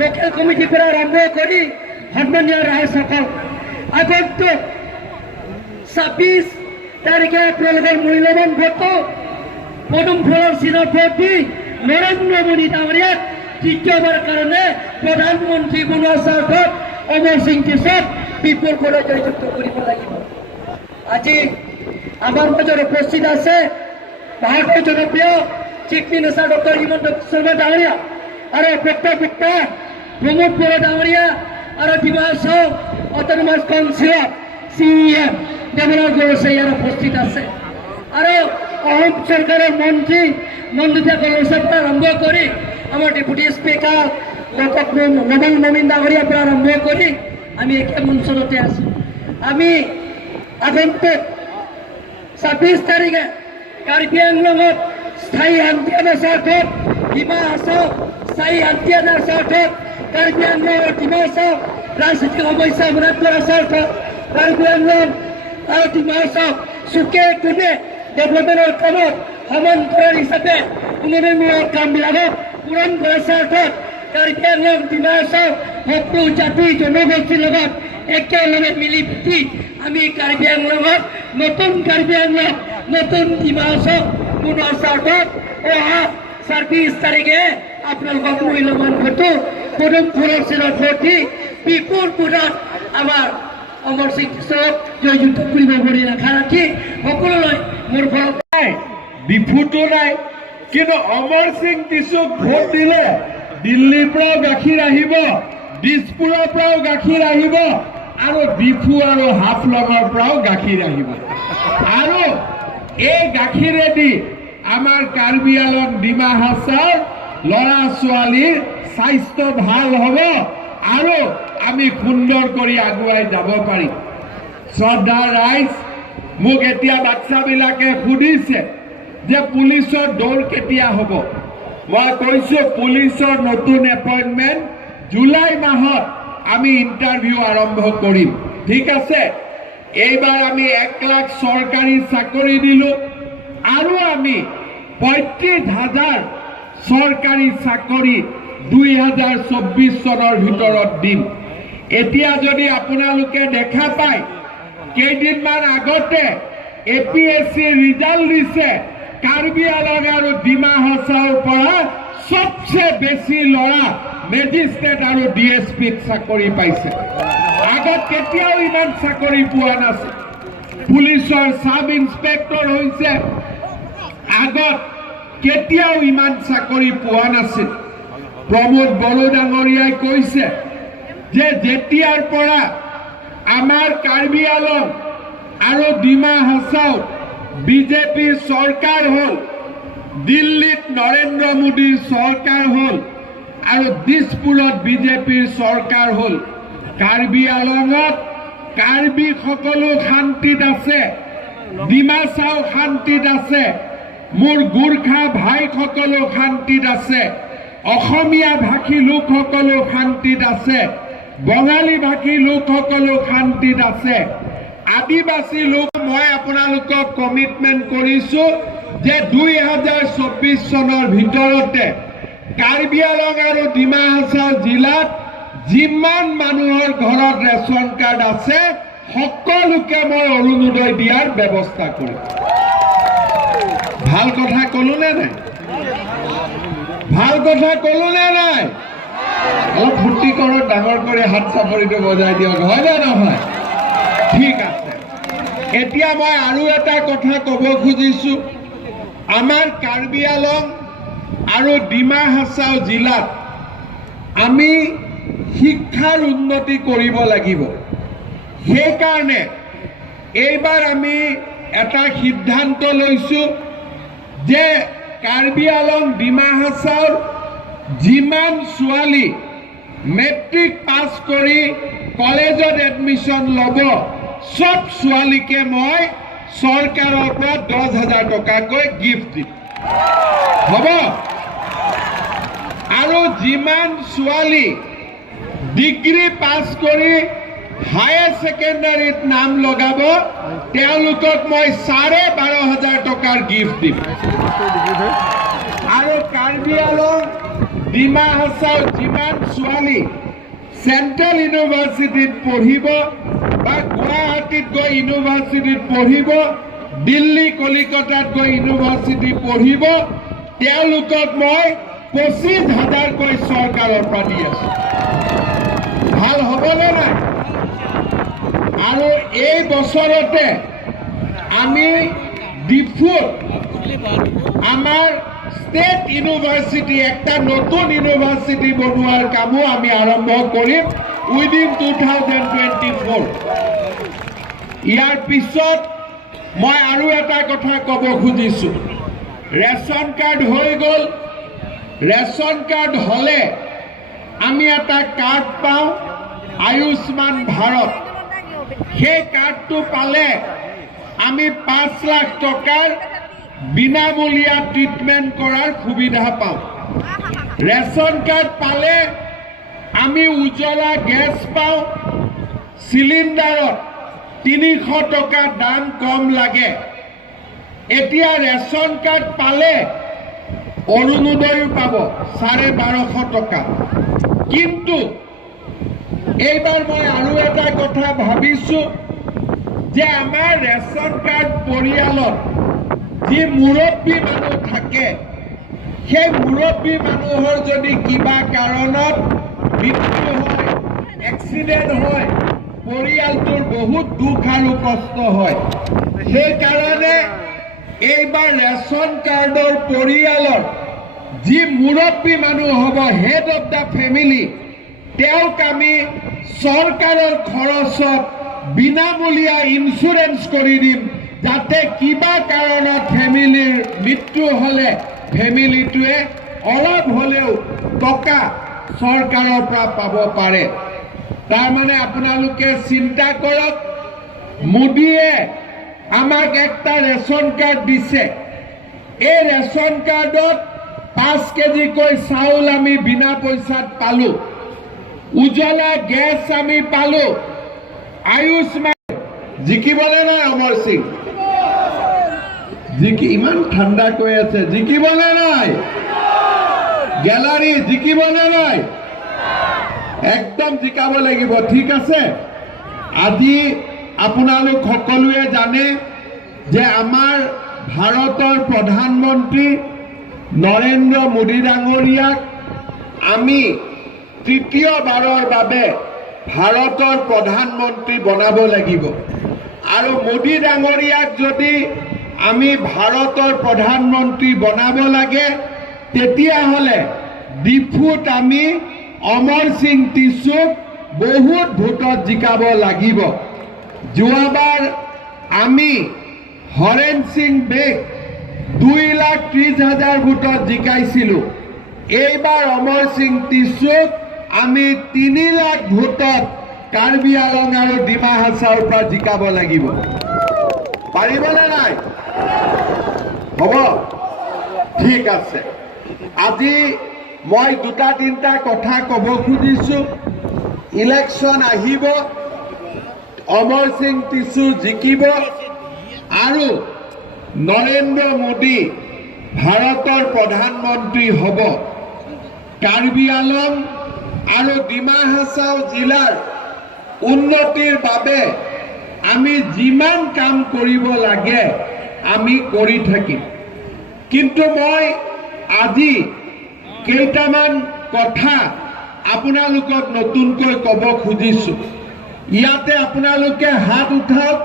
Local কমিটিৰ পৰা আৰম্ভ কৰি সন্মানীয় ৰাইজসকল আগন্তুক 26 তাৰিখে আপোনালোকৰ মূল্যৱান ভোটটো পদুম ফুলৰ চিনৰ ভোট দি নৰেন্দ্ৰ মোদী ডাঙৰীয়াক তৃতীয়বাৰ কাৰণে প্ৰধানমন্ত্ৰী বনোৱাৰ স্বাৰ্থত অমৰ সিং দেশক বিপুল কৰি জয়যুক্ত কৰিব লাগিব। আজি আমাৰ মাজত উপস্থিত আছে ভাৰতৰ জনপ্ৰিয় chief minister doctor Himanta Biswa Sarma ডাঙৰীয়া আৰু প্ৰত্যেক বক্তা প্ৰমোদ বড়ো ডাঙৰীয়া আৰু ডিমা হাছাও অট'নমাছ কাউন্সিলৰ CEM দেৱৰাজ গড়ছে ইয়াৰ উপস্থিত আছে আৰু অসম চৰকাৰৰ মন্ত্ৰী মণ্ডলীয় কংগ্ৰেছৰ পৰা আৰম্ভ কৰি আমাৰ ডেপুটি স্পীকাৰ ডক্টৰ নবল নবীন ডাঙৰীয়াৰ পৰা আৰম্ভ কৰি আমি একে মঞ্চতে আছো। আমি আগন্তুক 26 তাৰিখে কাৰ্বি আংলঙত স্থায়ী শান্তি আনাৰ স্বাৰ্থত ডিমা হাছাও স্থায়ী শান্তি আনাৰ স্বাৰ্থত কাৰ্বি আংলঙৰ ডিমা হাছাও ৰাজনৈতিক সমস্যা সমাধান কৰাৰ স্বাৰ্থত কাৰ্বি আংলং আৰু ডিমা হাছাও চুকে কোণে ডেভেলপমেণ্টৰ কামত সমান্তৰাল হিচাপে উন্নয়নমূলক কামবিলাকক পূৰণ কৰাৰ স্বাৰ্থত কাৰ্বি আংলং ডিমা হাছাও সকলো জাতি জনগোষ্ঠীৰ লগত একেলগে মিলি পিটি আমি কাৰ্বি আংলঙত নতুন কাৰ্বি আংলং নতুন ডিমা হাছাও পুনৰ স্বাৰ্থত অহা 26 তাৰিখে আপোনালোকক মূল্যৱান ভোটটো পদুম ফুলৰ চিনত ভোট দি বিপুল ভোটত আমাৰ অমৰ সিং দেশক জয়যুক্ত কৰিব বুলি আশা ৰাখি সকলোলৈ মোৰ ফালৰ নাই ডিফুটো নাই কিন্তু অমৰ সিং দেশক ভোট দিলে দিল্লীৰ পৰাও গাখীৰ আহিব দিছপুৰৰ পৰাও গাখীৰ আহিব আৰু ডিফু আৰু হাফলঙৰ পৰাও গাখীৰ আহিব আৰু এই গাখীৰেদি আমাৰ কাৰ্বি আংলং ডিমা হাছাওৰ ল'ৰা ছোৱালীৰ স্বাস্থ্য ভাল হ'ব আৰু আমি সুন্দৰ কৰি আগুৱাই যাব পাৰিম। শ্ৰদ্ধা ৰাইজ মোক এতিয়া বাচ্চাবিলাকে সুধিছে যে পুলিচৰ দৌৰ কেতিয়া হ'ব। মই কৈছোঁ পুলিচৰ নতুন এপইণ্টমেণ্ট জুলাই মাহত আমি ইণ্টাৰভিউ আৰম্ভ কৰিম। ঠিক আছে, এইবাৰ আমি 1 লাখ চৰকাৰী চাকৰি দিলোঁ আৰু আমি 35,000 চৰকাৰী চাকৰি 2024 চনৰ ভিতৰত দিম। এতিয়া যদি আপোনালোকে দেখা পায় কেইদিনমান আগতে APSC ৰিজাল্ট দিছে কাৰ্বি আংলং আৰু ডিমা হাছাওৰ পৰা সবচে বেছি ল'ৰা মেজিষ্ট্ৰেট আৰু DSPত চাকৰি পাইছে। আগত কেতিয়াও ইমান চাকৰি পোৱা নাছিল। পুলিচৰ সাব ইন্সপেক্টৰ হৈছে আগত কেতিয়াও ইমান চাকৰি পোৱা নাছিল। প্ৰমোদ বড়ো ডাঙৰীয়াই কৈছে যে যেতিয়াৰ পৰা আমাৰ কাৰ্বি আংলং আৰু ডিমা হাছাও বিজেপিৰ চৰকাৰ হ'ল, দিল্লীত নৰেন্দ্ৰ মোদীৰ চৰকাৰ হ'ল আৰু দিছপুৰত বিজেপিৰ চৰকাৰ হ'ল, কাৰ্বি আংলঙত কাৰ্বি সকলো শান্তিত আছে, ডিমা হাছাও শান্তিত আছে, মোৰ গোৰ্খা ভাইসকলো শান্তিত আছে, অসমীয়া ভাষী লোকসকলো শান্তিত আছে, বঙালী ভাষী লোকসকলো শান্তিত আছে, আদিবাসী লোক। মই আপোনালোকক কমিটমেণ্ট কৰিছোঁ যে 2024 চনৰ ভিতৰতে কাৰ্বি আংলং আৰু ডিমা হাছাও জিলাত যিমান মানুহৰ ঘৰত ৰেচন কাৰ্ড আছে সকলোকে মই অৰুণোদয় দিয়াৰ ব্যৱস্থা কৰিম। ভাল কথা ক'লো নে নাই? ভাল কথা ক'লো নে নাই? অলপ ফূৰ্তি কৰক, ডাঙৰ কৰি হাত চাপৰিটো বজাই দিয়ক, হয় নে নহয়? ঠিক আছে, এতিয়া মই আৰু এটা কথা ক'ব খুজিছোঁ। আমাৰ কাৰ্বি আংলং আৰু ডিমা হাছাও জিলাত আমি শিক্ষাৰ উন্নতি কৰিব লাগিব। সেইকাৰণে এইবাৰ আমি এটা সিদ্ধান্ত লৈছোঁ যে কাৰ্বি আংলং ডিমা হাছাওৰ যিমান ছোৱালী মেট্ৰিক পাছ কৰি কলেজত এডমিশ্যন ল'ব সব ছোৱালীকে মই চৰকাৰৰ পৰা 10,000 টকাকৈ গিফ্ট দিম, হ'ব? আৰু যিমান ছোৱালী ডিগ্ৰী পাছ কৰি হায়াৰ ছেকেণ্ডাৰীত নাম লগাব তেওঁলোকক মই 12,500 টকাৰ গিফ্ট দিম। আৰু কাৰ্বি আংলং ডিমা হাছাও যিমান ছোৱালী চেণ্ট্ৰেল ইউনিভাৰ্চিটিত পঢ়িব বা গুৱাহাটীত গৈ ইউনিভাৰ্চিটিত পঢ়িব, দিল্লী কলিকতাত গৈ ইউনিভাৰ্চিটি পঢ়িব, তেওঁলোকক মই 25,000কৈ চৰকাৰৰ পৰা দি আছো। ভাল হ'বনে নাই? আৰু এই বছৰতে আমি ডিফুত আমাৰ ষ্টেট ইউনিভাৰ্চিটি, একটা নতুন ইউনিভাৰ্চিটি বনোৱাৰ কামো আমি আৰম্ভ কৰিম উইদিন 2024। ইয়াৰ পিছত মই আৰু এটা কথা ক'ব খুজিছো, ৰেচন কাৰ্ড হৈ গ'ল। ৰেচন কাৰ্ড হ'লে আমি এটা কাৰ্ড পাওঁ, আয়ুষ্মান ভাৰত। সেই কাৰ্ডটো পালে আমি 5 লাখ টকাৰ বিনামূলীয়া ট্ৰিটমেণ্ট কৰাৰ সুবিধা পাওঁ। ৰেচন কাৰ্ড পালে আমি উজ্জ্বলা গেছ পাওঁ, চিলিণ্ডাৰত 300 টকা দাম কম লাগে। এতিয়া ৰেচন কাৰ্ড পালে অৰুণোদয়ো পাব 1250 টকা। কিন্তু এইবাৰ মই আৰু এটা কথা ভাবিছো যে আমাৰ ৰেচন কাৰ্ড পৰিয়ালত যি মুৰব্বী মানুহ থাকে, সেই মুৰব্বী মানুহৰ যদি কিবা কাৰণত মৃত্যু হয়, এক্সিডেণ্ট হয়, পৰিয়ালটোৰ বহুত দুখ আৰু কষ্ট হয়। সেইকাৰণে এইবাৰ ৰেচন কাৰ্ডৰ পৰিয়ালৰ যি মুৰব্বী মানুহ হ'ব, হেড অফ দ্য ফেমিলি, তেওঁক আমি চৰকাৰৰ খৰচত বিনামূলীয়া ইঞ্চুৰেঞ্চ কৰি দিম, যাতে কিবা কাৰণত ফেমিলিৰ মৃত্যু হ'লে ফেমিলিটোৱে অলপ হ'লেও টকা চৰকাৰৰ পৰা পাব পাৰে। তাৰমানে আপোনালোকে চিন্তা কৰক, মোদীয়ে আমাক একটা ৰেচন কাৰ্ড দিছে। এই ৰেচন কাৰ্ডত 5 কেজিকৈ চাউল আমি বিনা পইচাত পালো, উজ্জ্বলা গেছ আমি পালো, আয়ুষ্মান জিকিবনে নাই অমৰ সিং? ইমান ঠাণ্ডা কৈ আছে, জিকিবনে নাই? গেলাৰী জিকিবনে নাই? একদম জিকাব লাগিব, ঠিক আছে। আজি আপোনালোক সকলোৱে জানে যে আমাৰ ভাৰতৰ প্ৰধানমন্ত্ৰী নৰেন্দ্ৰ মোদী ডাঙৰীয়াক আমি তৃতীয়বাৰৰ বাবে ভাৰতৰ প্ৰধানমন্ত্ৰী বনাব লাগিব। আৰু মোদী ডাঙৰীয়াক যদি আমি ভাৰতৰ প্ৰধানমন্ত্ৰী বনাব লাগে, তেতিয়াহ'লে ডিফুত আমি অমৰ সিং টিচুক বহুত ভোটত জিকাব লাগিব। যোৱাবাৰ আমি হৰেণ সিং বেগ 2,30,000 ভোটত জিকাইছিলোঁ। এইবাৰ অমৰ সিং টিচুক আমি 3 লাখ ভোটত কাৰ্বি আলং আৰু ডিমা হাছাওৰ পৰা জিকাব লাগিব। পাৰিবনে নাই? হ'ব, ঠিক আছে। আজি মই 2-3টা কথা ক'ব খুজিছো। ইলেকশ্যন আহিব, অমৰ সিং টিচু জিকিব আৰু নৰেন্দ্ৰ মোদী ভাৰতৰ প্ৰধানমন্ত্ৰী হ'ব। কাৰ্বি আলং আৰু ডিমা হাছাও জিলাৰ উন্নতিৰ বাবে আমি যিমান কাম কৰিব লাগে আমি কৰি থাকিম। কিন্তু মই আজি কেইটামান কথা আপোনালোকক নতুনকৈ ক'ব খুজিছো। ইয়াতে আপোনালোকে হাত উঠাওক,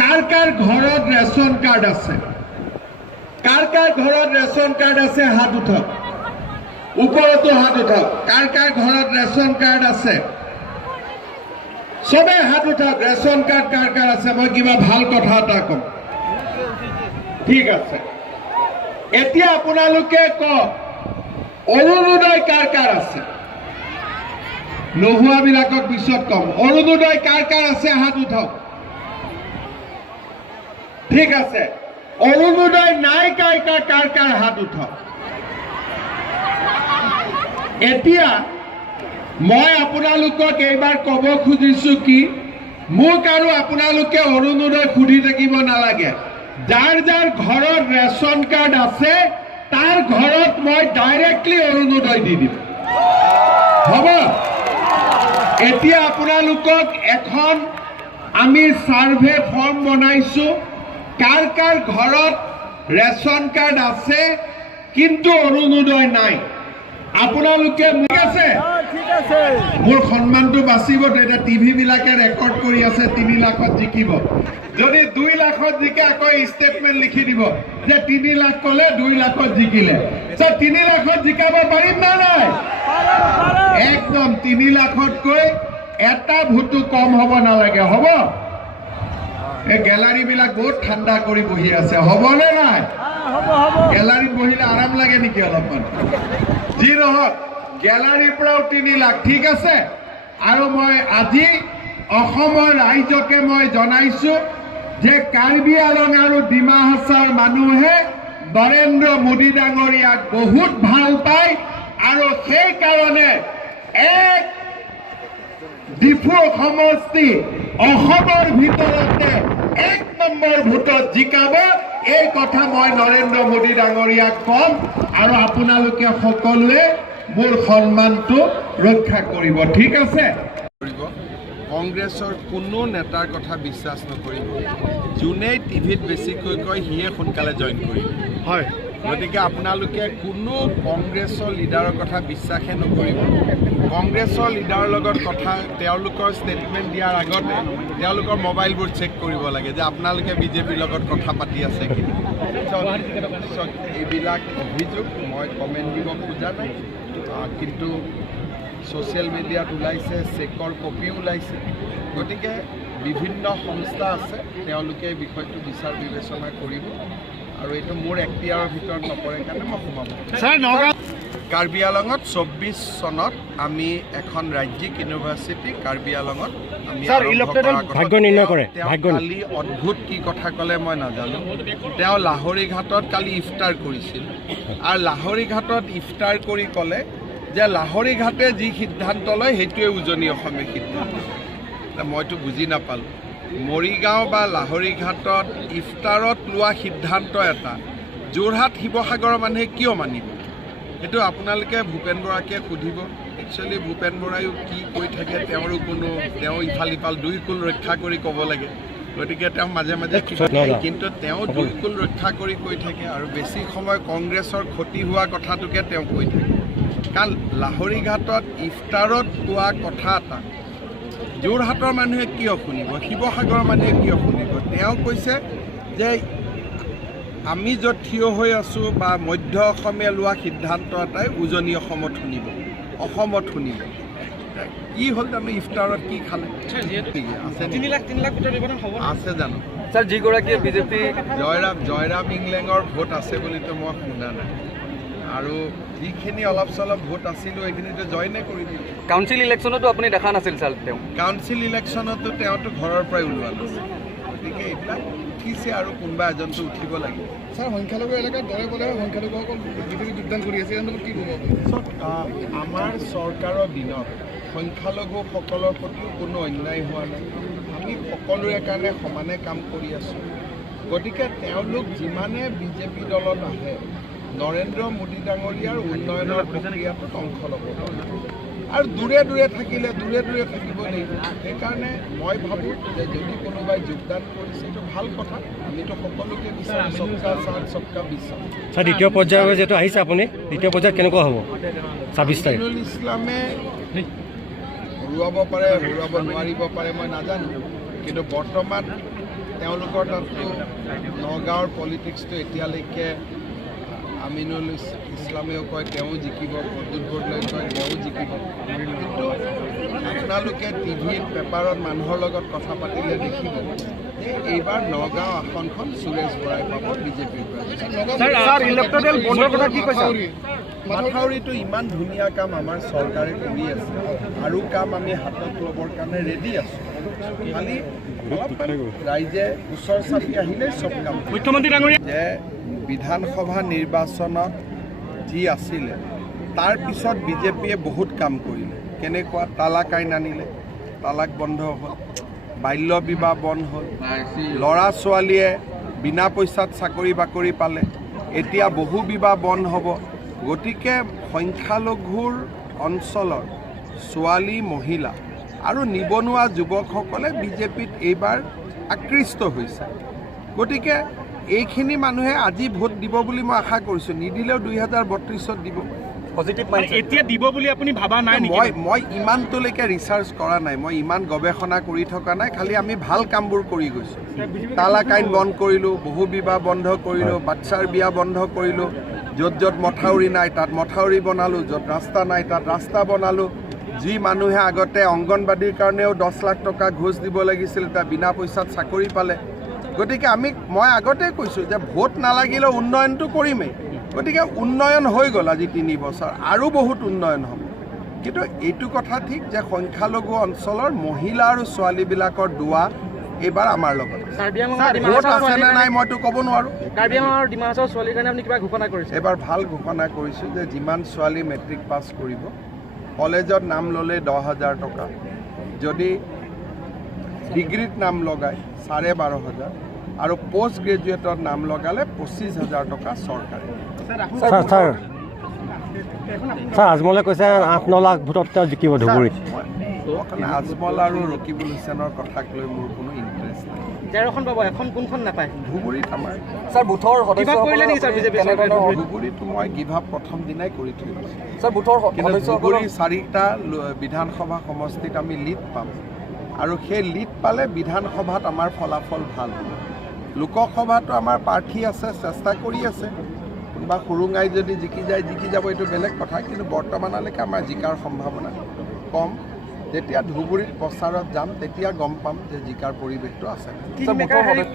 কাৰ কাৰ ঘৰত ৰেচন কাৰ্ড আছে? কাৰ কাৰ ঘৰত ৰেচন কাৰ্ড আছে? হাত উঠাওক, ওপৰতো হাত উঠাওক। কাৰ কাৰ ঘৰত ৰেচন কাৰ্ড আছে? সবে হাত উঠাওক। ৰেচন কাৰ্ড কাৰ কাৰ আছে? মই কিবা ভাল কথা এটা কম, ঠিক আছে। এতিয়া আপোনালোকে কওক, অৰুণোদয় কাৰ কাৰ আছে? নোহোৱাবিলাকক পিছত কম। অৰুণোদয় কাৰ কাৰ আছে? হাত উঠাওক, ঠিক আছে। অৰুণোদয় নাই কাৰ কাৰ হাত উঠাওক। এতিয়া মই আপোনালোকক এইবাৰ ক'ব খুজিছো কি, মোক আৰু আপোনালোকে অৰুণোদয় সুধি থাকিব নালাগে। যাৰ যাৰ ঘৰত ৰেচন কাৰ্ড আছে তাৰ ঘৰত মই ডাইৰেক্ট ডাইৰেক্টলি অৰুণোদয় দি দিম হ'ব এতিয়া আপোনালোকক এখন আমি সাৰ্ভে ফৰ্ম বনাইছো কাৰ কাৰ ঘৰত ৰেচন কাৰ্ড আছে কিন্তু অৰুণোদয় নাই আপোনালোকে ঠিক আছে মোৰ সন্মানটো বাচিব তেতিয়া টিভি বিলাকে ৰেকৰ্ড কৰি আছে 3 লাখত জিকিব যদি 2 লাখত জিকে আকৌ ষ্টেটমেন্ট লিখি দিব যে 3 লাখ কলে 2 লাখত জিকিলে তো 3 লাখত জিকাব পাৰিম না নাই একদম 3 লাখতকৈ এটা ভোটো কম হ'ব নালাগে হ'ব এই গ্যালাৰী বিলাক বহুত ঠাণ্ডা কৰি বহি আছে হ'বনে নাই গ্যালাৰীত বহিলে আৰাম লাগে নেকি অলপমান যি নহওক গ্যালাৰীৰ পৰাও 3 লাখ ঠিক আছে আৰু মই আজি অসমৰ ৰাইজকে মই জনাইছো যে কাৰ্বি আলং আৰু ডিমা হাছাৰ মানুহে নৰেন্দ্ৰ মোদী ডাঙৰীয়াক বহুত ভাল পায় আৰু সেই কাৰণে এক ডিফু সমষ্টি অসমৰ ভিতৰতে 1 নম্বৰ ভোটত জিকাব এই কথা মই নৰেন্দ্ৰ মোদী ডাঙৰীয়াক কম আৰু আপোনালোকে সকলোৱে মোৰ সন্মানটো ৰক্ষা কৰিব ঠিক আছে কংগ্ৰেছৰ কোনো নেতাৰ কথা বিশ্বাস নকৰিব যোনে টিভিত বেছিকৈ কয় সিয়ে সোনকালে জইন কৰিব হয় গতিকে আপোনালোকে কোনো কংগ্ৰেছৰ লিডাৰৰ কথা বিশ্বাসে নকৰিব কংগ্ৰেছৰ লিডাৰৰ লগত কথা তেওঁলোকৰ ষ্টেটমেণ্ট দিয়াৰ আগতে তেওঁলোকৰ মোবাইলবোৰ চেক কৰিব লাগে যে আপোনালোকে বিজেপিৰ লগত কথা পাতি আছে কি এইবিলাক অভিযোগ মই কমেণ্ট দিব খোজা নাই কিন্তু ছ'চিয়েল মিডিয়াত ওলাইছে চেকৰ কপিও ওলাইছে গতিকে বিভিন্ন সংস্থা আছে তেওঁলোকে এই বিষয়টো বিচাৰ বিবেচনা কৰিব আৰু এইটো মোৰ এখতিয়াৰৰ ভিতৰত নপৰে কাৰণে মই সোমাব স্যাৰ নগাঁও কাৰ্বি আলঙত 24 চনত আমি এখন ৰাজ্যিক ইউনিভাৰ্চিটি কাৰ্বি আলঙত আমি স্যাৰ ইলেক্টেডৰ ভাগ্য নিৰ্ণয় কৰে কালি অদ্ভুত কি কথা ক'লে মই নাজানো তেওঁ লাহৰি ঘাটত কালি ইফতাৰ কৰিছিল আৰু লাহৰি ঘাটত ইফতাৰ কৰি ক'লে যে লাহৰি ঘাটে যি সিদ্ধান্ত লয় সেইটোৱে উজনি অসমে সিদ্ধান্ত মইতো বুজি নাপালোঁ মৰিগাঁও বা লাহৰি ঘাটত ইফতাৰত লোৱা সিদ্ধান্ত এটা যোৰহাট শিৱসাগৰৰ মানুহে কিয় মানিব সেইটো আপোনালোকে ভূপেন বৰাকে সুধিব একচুৱেলি ভূপেন বৰায়ো কি কৈ থাকে তেওঁ ইফাল ইফাল দুই কুল ৰক্ষা কৰি ক'ব লাগে গতিকে তেওঁ মাজে মাজে কিন্তু তেওঁ দুই কুল ৰক্ষা কৰি কৈ থাকে আৰু বেছি সময় কংগ্ৰেছৰ ক্ষতি হোৱা কথাটোকে তেওঁ কৈ থাকে কাৰণ লাহৰি ঘাটত ইফতাৰত কোৱা কথা এটা যোৰহাটৰ মানুহে কিয় শুনিব শিৱসাগৰৰ মানুহে কিয় শুনিব তেওঁ কৈছে যে আমি য'ত থিয় হৈ আছোঁ বা মধ্য অসমীয়া লোৱা সিদ্ধান্ত এটাই উজনি অসমত শুনিব কি হ'ল জানো ইফতাৰত কি খালে আছে 3 লাখ ভোটৰ নিবন্ধন হ'ব আছে জানো স্যাৰ যিগৰাকীয়ে বিজেপি জয়ৰাম ইংলেঙৰ ভোট আছে বুলিতো মই শুনা নাই আৰু যিখিনি অলপ চলপ ভোট আছিলোঁ সেইখিনিতো জইনে কৰি দিলে কাউন্সিল ইলেকশ্যনতো আপুনি দেখা নাছিল স্যাৰ তেওঁ কাউন্সিল ইলেকশ্যনতো তেওঁতো ঘৰৰ পৰাই ওলোৱা নাছিল গতিকে এইবিলাক উঠিছে আৰু কোনোবা এজনটো উঠিব লাগিব স্যাৰ সংখ্যালঘু এলেকাত দৰে বলে সংখ্যালঘুসকল বিজেপি যোগদান কৰি আছে কি ক'ব আমাৰ চৰকাৰৰ দিনত সংখ্যালঘুসকলৰ প্ৰতিও কোনো অন্যায় হোৱা নাই আমি সকলোৰে কাৰণে সমানে কাম কৰি আছোঁ গতিকে তেওঁলোক যিমানে বিজেপি দলত আহে নৰেন্দ্ৰ মোদী ডাঙৰীয়াৰ উন্নয়নৰ প্ৰক্ৰিয়াটোত অংশ ল'ব আৰু দূৰে দূৰে থাকিলে দূৰে দূৰে থাকিব লাগিব সেইকাৰণে মই ভাবোঁ যে যদি কোনোবাই যোগদান কৰিছে এইটো ভাল কথা আমিতো সকলোকে বিচাৰোঁ সবকা সাথ সবকা বিশ্বাস স্যাৰ দ্বিতীয় পৰ্যায়ৰ যেটো আহিছে আপুনি দ্বিতীয় পৰ্যায়ত কেনেকুৱা হ'ব 26 তাৰিখ আমিনুল ইছলামে হৰুৱাব পাৰে হৰুৱাব নোৱাৰিব পাৰে মই নাজানো কিন্তু বৰ্তমান তেওঁলোকৰ তাততো নগাঁৱৰ পলিটিক্সটো এতিয়ালৈকে আমিনুল ইছলামেও কয় তেওঁ জিকিব প্ৰদ্যুৎ বৰদলৈ কয় তেওঁ জিকিব কিন্তু আপোনালোকে টিভিত পেপাৰত মানুহৰ লগত কথা পাতিলে দেখিব যে এইবাৰ নগাঁও আসনখন সুৰেশ বৰাই পাব বিজেপিৰ পৰা মাথাউৰিটো ইমান ধুনীয়া কাম আমাৰ চৰকাৰে কৰি আছে আৰু কাম আমি হাতত ল'বৰ কাৰণে ৰেডি আছোঁ খালি ৰাইজে ওচৰ চাপি আহিলে চব কাম মুখ্যমন্ত্ৰী ডাঙৰীয়া যে বিধানসভা নিৰ্বাচনত যি আছিলে তাৰ পিছত বিজেপিয়ে বহুত কাম কৰিলে কেনেকুৱা তালাক আইন আনিলে তালাক বন্ধ হ'ল বাল্য বিবাহ বন্ধ হ'ল ল'ৰা ছোৱালীয়ে বিনা পইচাত চাকৰি বাকৰি পালে এতিয়া বহু বিবাহ বন্ধ হ'ব গতিকে সংখ্যালঘুৰ অঞ্চলৰ ছোৱালী মহিলা আৰু নিবনুৱা যুৱকসকলে বিজেপিত এইবাৰ আকৃষ্ট হৈছে। গতিকে এইখিনি মানুহে আজি ভোট দিব বুলি মই আশা কৰিছোঁ, নিদিলেও 2032ত দিব। এতিয়া দিব বুলি আপুনি ভাবা নাই নেকি? মই ইমানটোলৈকে ৰিচাৰ্চ কৰা নাই, মই ইমান গৱেষণা কৰি থকা নাই, খালি আমি ভাল কামবোৰ কৰি গৈছোঁ। তালাক আইন বন্ধ কৰিলোঁ, বহু বিবাহ বন্ধ কৰিলোঁ, বাচ্চাৰ বিয়া বন্ধ কৰিলোঁ, য'ত য'ত মথাউৰি নাই তাত মথাউৰি বনালোঁ, য'ত ৰাস্তা নাই তাত ৰাস্তা বনালোঁ। যি মানুহে আগতে অংগনবাদীৰ কাৰণেও 10 লাখ টকা ঘোষ দিব লাগিছিল, এতিয়া বিনা পইচাত চাকৰি পালে। গতিকে মই আগতে কৈছোঁ যে ভোট নালাগিলেও উন্নয়নটো কৰিমেই। গতিকে উন্নয়ন হৈ গ'ল আজি 3 বছৰ, আৰু বহুত উন্নয়ন হ'ব। কিন্তু এইটো কথা ঠিক যে সংখ্যালঘু অঞ্চলৰ মহিলা আৰু ছোৱালীবিলাকৰ দুৱা এইবাৰ আমাৰ লগত ভোট আছেনে নাই মইতো ক'ব নোৱাৰোঁ। এইবাৰ ভাল ঘোষণা কৰিছোঁ যে যিমান ছোৱালী মেট্ৰিক পাছ কৰিব, কলেজত নাম ল'লে 10,000 টকা, যদি ডিগ্ৰীত নাম লগায় 12,500 আৰু পোষ্ট গ্ৰেজুৱেটত নাম লগালে 25,000 টকা চৰকাৰে। ছাৰ আজমলে কৈছে 8-9 লাখ ভোটত তেওঁ জিকিব ধুবুৰীত। আজমল আৰু ৰকিবুল হুছেইনৰ কথাক লৈ মোৰ কোনো ইণ্টাৰেষ্ট নাই। ধুবুৰীত আমাৰ ধুবুৰীতো মই গিভ আপ প্ৰথম দিনাই কৰি থৈ দিছোঁ। ধুবুৰীৰ 4টা বিধানসভা সমষ্টিত আমি লিড পাম, আৰু সেই লিড পালে বিধানসভাত আমাৰ ফলাফল ভাল হ'ব। লোকসভাতো আমাৰ প্ৰাৰ্থী আছে, চেষ্টা কৰি আছে। কোনোবা সুৰুঙাই যদি জিকি যাব এইটো বেলেগ কথা, কিন্তু বৰ্তমানলৈকে আমাৰ জিকাৰ সম্ভাৱনা কম। যেতিয়া ধুবুৰীত প্ৰচাৰত যাম তেতিয়া গম পাম যে জিকাৰ পৰিৱেশটো আছে।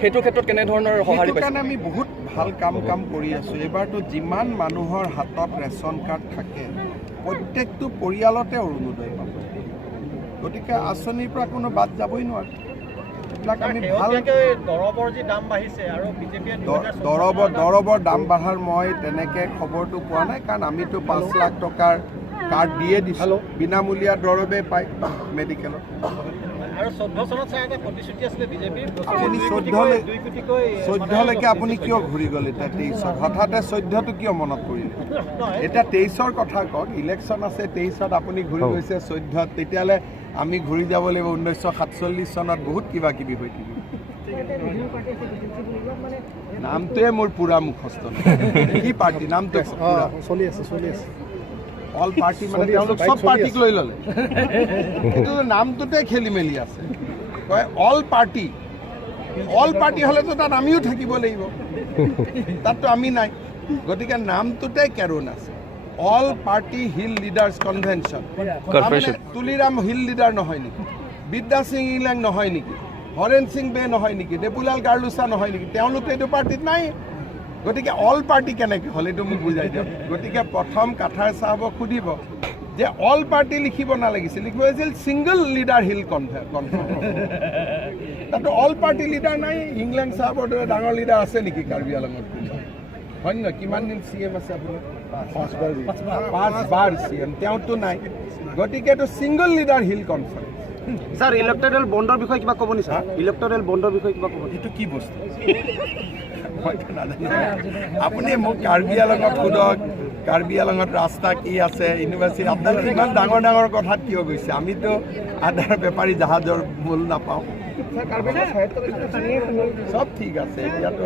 সেইটো ক্ষেত্ৰত কেনেধৰণৰ সেইটো কাৰণে আমি বহুত ভাল কাম কৰি আছোঁ। এইবাৰতো যিমান মানুহৰ হাতত ৰেচন কাৰ্ড থাকে প্ৰত্যেকটো পৰিয়ালতে অৰুণোদয় পাব। গতিকে আঁচনিৰ পৰা কোনো বাদ যাবই নোৱাৰে। এইবিলাক আমি ভাল দৰৱৰ দাম বঢ়াৰ মই তেনেকৈ খবৰটো পোৱা নাই, কাৰণ আমিতো 5 লাখ টকাৰ কাৰ্ড দিয়ে দিছোঁ, বিনামূলীয়া দৰৱে পায় মেডিকেলত। আপুনি 14লৈকে আপুনি কিয় ঘূৰি গ'ল? এতিয়া 23ত হঠাতে 14টো কিয় মনত পৰিলে? এতিয়া 23ৰ কথা কওক, ইলেকশ্যন আছে 23ত, আপুনি ঘূৰি গৈছে 14ত। তেতিয়াহ'লে আমি ঘূৰি যাব লাগিব 1947 চনত, বহুত কিবা কিবি হৈ থাকিব। নামটোৱে মোৰ পুৰা মুখস্থ কি পাৰ্টি নামটো চলি আছে অল পাৰ্টি মানে তেওঁলোক চব পাৰ্টিক লৈ ল'লে। কিন্তু নামটোতে খেলি মেলি আছে। কয় অল পাৰ্টি হ'লেতো তাত আমিও থাকিব লাগিব, তাততো আমি নাই। গতিকে নামটোতে কেৰুণ আছে। All party hill leaders convention. Tuliram hill leader নহয় নেকি? বিদ্যা সিং ইংলেং নহয় নেকি? হৰেণ সিং বে নহয় নেকি? দেপুলাল গাৰ্লুচা নহয় নেকি? তেওঁলোকতো এইটো পাৰ্টিত নাই। গতিকে অল পাৰ্টি কেনেকৈ হ'ল এইটো মোক বুজাই দিয়ক। গতিকে প্ৰথম কাঠাৰ চাহাবক সুধিব যে অল পাৰ্টি লিখিব নালাগিছিল, লিখিব লাগিছিল ছিংগল লিডাৰ হিল কনফাৰেন্স। তাতো অল পাৰ্টি লিডাৰ নাই। ইংলেণ্ড চাহাবৰ দৰে ডাঙৰ লিডাৰ আছে নেকি কাৰ্বি আলঙত? হয় নহয়? কিমান দিন CM আছে আপোনাৰ? 5 বাৰ CM, তেওঁতো নাই। গতিকে এইটো single leader hill conference. Sir electoral বণ্ডৰ বিষয়ে কিবা ক'ব নিছা? ইলেক্টৰেল বণ্ডৰ বিষয়ে কিবা ক'ব? এইটো কি বস্তু আপুনি মোক কাৰ্বি আলঙত সোধক, কাৰ্বি আলঙত ৰাস্তা কি আছে, ইউনিভাৰ্চিটি। আপোনালোকে ইমান ডাঙৰ ডাঙৰ কথাত কিয় গৈছে? আমিতো আধাৰ বেপাৰী জাহাজৰ মূল নাপাওঁ। চব ঠিক আছে, এতিয়াতো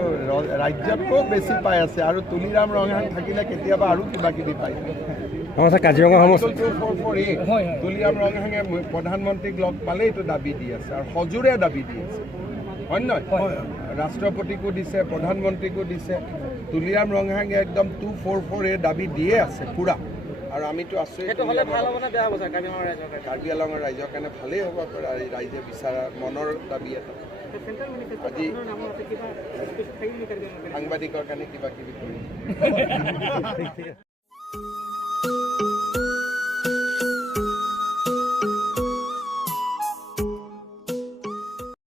ৰাজ্যতকৈও বেছি পাই আছে, আৰু তুলিৰাম ৰঙাং থাকিলে কেতিয়াবা আৰু কিবা কিবি পায়। কাজিৰঙা তুলিৰাম ৰঙাঙে প্ৰধানমন্ত্ৰীক লগ পালে এইটো দাবী দি আছে, আৰু সজোৰে দাবী দি আছে। হয় নহয়? ৰাষ্ট্ৰপতিকো দিছে, প্ৰধানমন্ত্ৰীকো দিছে। তুলিৰাম ৰঙাঙে একদম 244A দাবী দিয়ে আছে পুৰা, আৰু আমিতো আছোঁ। কাৰ্বি আলঙৰ ৰাইজৰ কাৰণে ভালেই হ'ব, ৰাইজে বিচৰা মনৰ দাবী এটা। আজি সাংবাদিকৰ কাৰণে কিবা কিবি কৰিম।